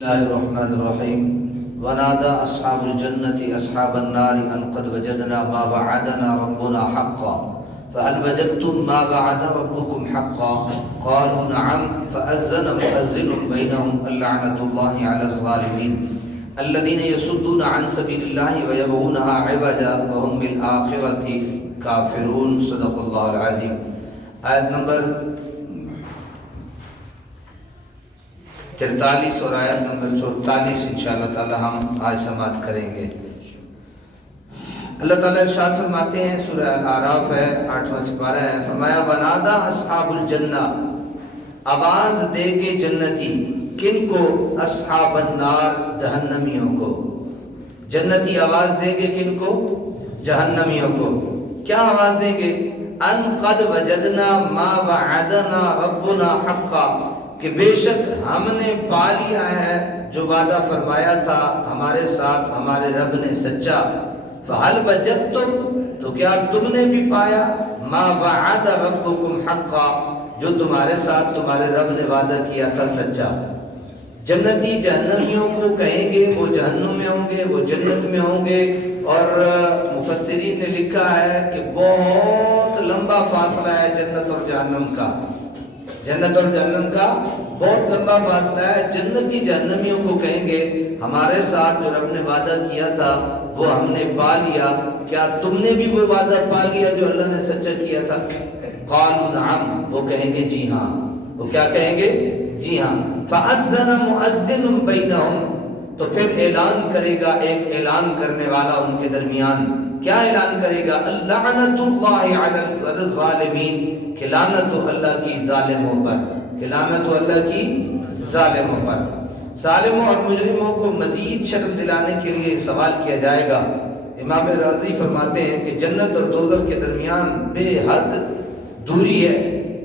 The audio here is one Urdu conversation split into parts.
الله الرحمن الرحيم ونادى أصحاب الجنة أصحاب النار أن قد وجدنا ما وعدنا ربنا حقا فهل وجدتم ما وعد ربكم حقا قالوا نعم فأذن مؤذن بينهم اللعنة الله على الظالمين الذين يصدون عن سبيل الله ويبغونها عوجا وهم بالآخرة كافرون صدق الله العظيم. آیت نمبر 43 اور آیت نمبر 44 انشاءاللہ تعالی ہم آج سماعت کریں گے. اللہ تعالیٰ ارشاد فرماتے ہیں، سورہ الاعراف ہے 8واں سپارہ ہے، فرمایا ونادا اصحاب الجنہ، آواز دے گے جنتی، کن کو؟ اصحاب النار، جہنمیوں کو. جنتی آواز دیں گے کن کو؟ جہنمیوں کو. کیا آواز دیں گے؟ ان قد وجدنا ما وعدنا ربنا حقا، کہ بے شک ہم نے پا لیا ہے جو وعدہ فرمایا تھا ہمارے ساتھ ہمارے رب نے سچا. فَهَلْ وَجَدْتُمْ، تو کیا تم نے بھی پایا؟ مَا وَعَدَ رَبُّكُمْ حَقًّا، جو تمہارے ساتھ تمہارے رب نے وعدہ کیا تھا سچا. جنتی جہنمیوں کو کہیں گے وہ جہنم میں ہوں گے، وہ جنت میں ہوں گے. اور مفسرین نے لکھا ہے کہ بہت لمبا فاصلہ ہے جنت اور جہنم کا. جنت اور جہنم کا بہت لمبا فاصلہ ہے. جنتی جہنمیوں کو کہیں گے ہمارے ساتھ جو رب نے وعدہ کیا تھا وہ ہم نے پا لیا، کیا تم نے بھی وہ وعدہ پا لیا جو اللہ نے سچا کیا تھا؟ قالوا نعم، وہ کہیں گے جی ہاں. وہ کیا کہیں گے؟ جی ہاں. فأذن مؤذن بینہم، تو پھر اعلان کرے گا ایک اعلان کرنے والا ان کے درمیان. کیا اعلان کرے گا؟ اللعنۃ اللہ علی الظالمین، کہ لعنت اللہ کی ظالموں پر، کہ لعنت اللہ کی ظالموں پر. ظالموں اور مجرموں کو مزید شرم دلانے کے لیے سوال کیا جائے گا. امام رازی فرماتے ہیں کہ جنت اور دوزخ کے درمیان بے حد دوری ہے،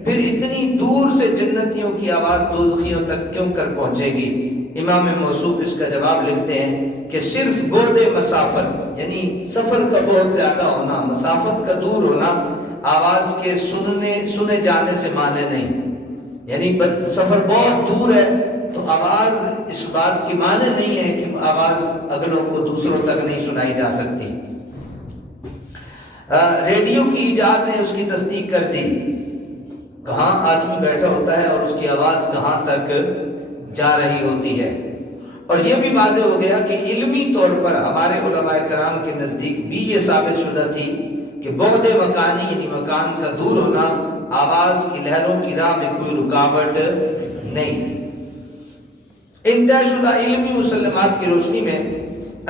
پھر اتنی دور سے جنتیوں کی آواز دوزخیوں تک کیوں کر پہنچے گی؟ امام موصوف اس کا جواب لکھتے ہیں کہ صرف بعد مسافت، یعنی سفر کا بہت زیادہ ہونا، مسافت کا دور ہونا آواز کے سنے جانے سے مانے نہیں. یعنی سفر بہت دور ہے تو آواز اس بات کی معنی نہیں ہے کہ آواز اگلوں کو دوسروں تک نہیں سنائی جا سکتی. ریڈیو کی ایجاد نے اس کی تصدیق کر دی. کہاں آدمی بیٹھا ہوتا ہے اور اس کی آواز کہاں تک جا رہی ہوتی ہے. اور یہ بھی واضح ہو گیا کہ علمی طور پر ہمارے علماء کرام کے نزدیک بھی یہ ثابت شدہ تھی کہ بعد مکانی یعنی مکان کا دور ہونا آواز کی لہروں کی راہ میں کوئی رکاوٹ نہیں. انتہا شدہ علمی مسلمات کی روشنی میں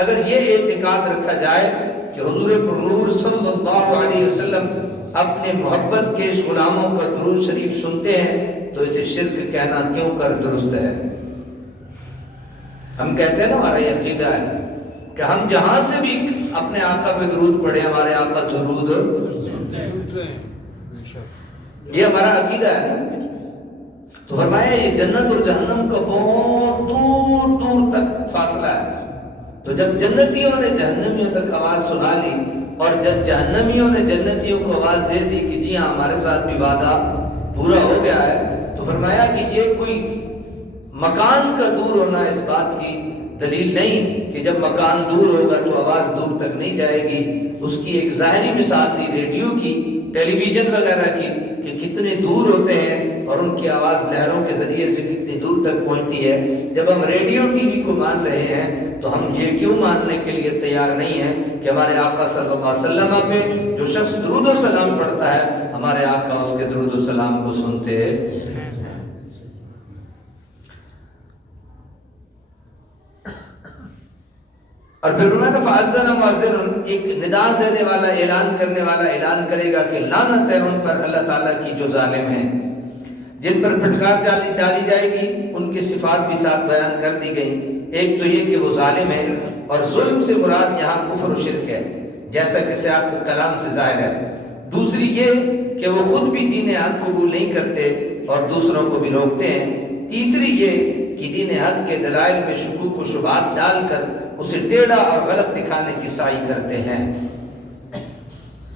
اگر یہ اعتقاد رکھا جائے کہ حضور پرنور صلی اللہ علیہ وسلم اپنے محبت کے اس غلاموں کا درود شریف سنتے ہیں تو اسے شرک کہنا کیوں کر درست ہے؟ ہم کہتے ہیں نا، ہمارا یہ عقیدہ ہے کہ ہم جہاں سے بھی اپنے آقا پہ درود پڑھے ہمارے آقا درود سنتے ہیں. یہ ہمارا عقیدہ ہے. تو فرمایا یہ جنت اور جہنم کا بہت دور دور تک فاصلہ ہے. تو جب جنتیوں نے جہنمیوں تک آواز سنا لی اور جب جہنمیوں نے جنتیوں کو آواز دے دی کہ جی ہاں ہمارے ساتھ بھی وعدہ پورا ہو گیا ہے، تو فرمایا کہ یہ کوئی مکان کا دور ہونا اس بات کی دلیل نہیں کہ جب مکان دور ہوگا تو آواز دور تک نہیں جائے گی. اس کی ایک ظاہری مثال دی ریڈیو کی، ٹیلی ویژن وغیرہ کی، کہ کتنے دور ہوتے ہیں اور ان کی آواز لہروں کے ذریعے سے کتنی دور تک پہنچتی ہے. جب ہم ریڈیو ٹی وی کو مان رہے ہیں تو ہم یہ کیوں ماننے کے لیے تیار نہیں ہیں کہ ہمارے آقا صلی اللہ علیہ وسلم پہ جو شخص درود و سلام پڑھتا ہے ہمارے آقا اس کے درود و سلام کو سنتے ہیں. اور پھر انہوں نے فَأَذَّنَ مُؤَذِّنٌ، ایک ندا دینے والا، اعلان کرنے والا اعلان کرے گا کہ لعنت ہے ان پر اللہ تعالیٰ کی جو ظالم ہیں، جن پر پھٹکار ڈالی جائے گی. ان کی صفات بھی ساتھ بیان کر دی گئی. ایک تو یہ کہ وہ ظالم ہیں، اور ظلم سے مراد یہاں کفر و شرک ہے جیسا کہ سیاق کلام سے ظاہر ہے. دوسری یہ کہ وہ خود بھی دین حق قبول نہیں کرتے اور دوسروں کو بھی روکتے ہیں. تیسری یہ کہ دین حق کے دلائل میں شکوک و شبہات ڈال کر اسے ٹیڑھا اور غلط دکھانے کی سعی کرتے ہیں.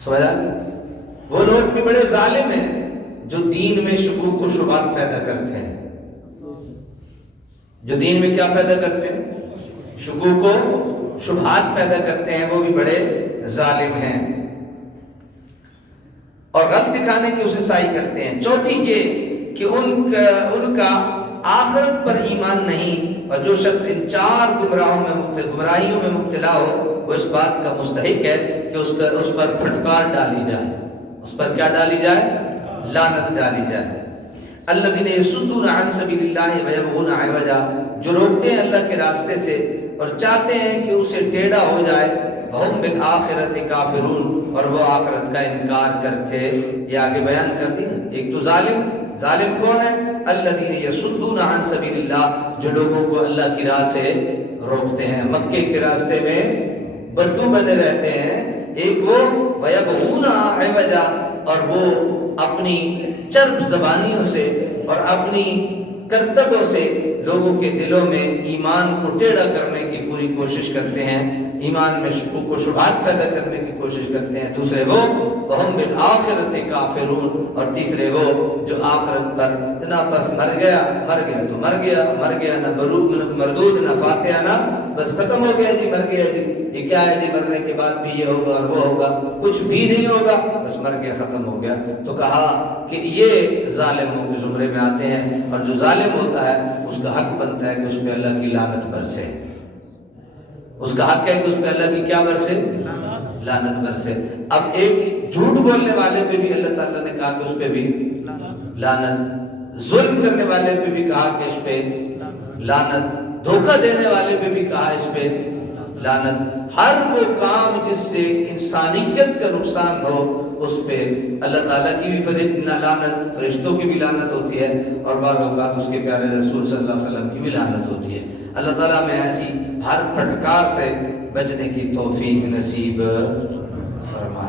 سمجھا؟ وہ لوگ بھی بڑے ظالم ہیں جو دین میں شکوک و شبہات پیدا کرتے ہیں. جو دین میں کیا پیدا کرتے ہیں؟ شکوک و شبہات پیدا کرتے ہیں، وہ بھی بڑے ظالم ہیں اور غلط دکھانے کی اسے سائی کرتے ہیں۔ چوتھی یہ کہ ان کا آخرت پر ایمان نہیں، اور جو شخص ان 4 گمراہیوں میں مبتلا ہو وہ اس بات کا مستحق ہے کہ اس پر پھٹکار ڈالی جائے۔ اس پر کیا ڈالی جائے؟ لعنت ڈالی جائے۔ الذین یصدون عن سبیل اللہ ویبغون عوجا، جو روکتے ہیں اللہ کے راستے سے اور چاہتے ہیں کہ اسے ٹیڑھا ہو جائے، وہم بالآخرۃ کافرون، اور وہ آخرت کا انکار کرتے۔ یہ آگے بیان کر دی نا۔ ایک تو ظالم کون ہے؟ الذین یصدون عن سبیل اللہ، جو لوگوں کو اللہ کی راہ سے روکتے ہیں، مکے کے راستے میں بدو بنے رہتے ہیں۔ ایک وہ ویبغون عوجا، اور وہ اپنی چرب زبانیوں سے اور اپنی کرتبوں سے لوگوں کے دلوں میں ایمان کو ٹیڑھا کرنے کی پوری کوشش کرتے ہیں، ایمان میں شکوک و شبہات پیدا کرنے کی کوشش کرتے ہیں۔ دوسرے وہ وہم بالآخرۃ کافرون، اور تیسرے وہ جو آخرت پر جناب بس مر گیا تو مر گیا، نہ مردود نہ فاتحہ، نہ بس ختم ہو گیا جی، مر گیا جی، یہ کیا ہے جی، مرنے کے بعد بھی یہ ہوگا اور وہ ہوگا، کچھ بھی نہیں ہوگا، بس مر گیا ختم ہو گیا۔ تو کہا کہ یہ ظالموں کے زمرے میں آتے ہیں، اور جو ظالم ہوتا ہے اس کا حق بنتا ہے کہ اس پہ اللہ کی لعنت برسے۔ اس کا حق ہے کہ اس پہ اللہ کی کیا برسے؟ لعنت برسے۔ اب ایک جھوٹ بولنے والے پہ بھی اللہ تعالیٰ نے کہا کہ اس پہ بھی لعنت، ظلم کرنے والے پہ بھی کہا کہ اس پہ لعنت، دھوکہ دینے والے پہ بھی کہا اس پہ لعنت۔ ہر وہ کام جس سے انسانیت کا نقصان ہو اس پہ اللہ تعالیٰ کی بھی لعنت، فرشتوں کی بھی لعنت ہوتی ہے، اور بعض اوقات اس کے پیارے رسول صلی اللہ علیہ وسلم کی بھی لعنت ہوتی ہے۔ اللہ تعالیٰ میں ایسی ہر پھٹکار سے بچنے کی توفیق نصیب فرمائے۔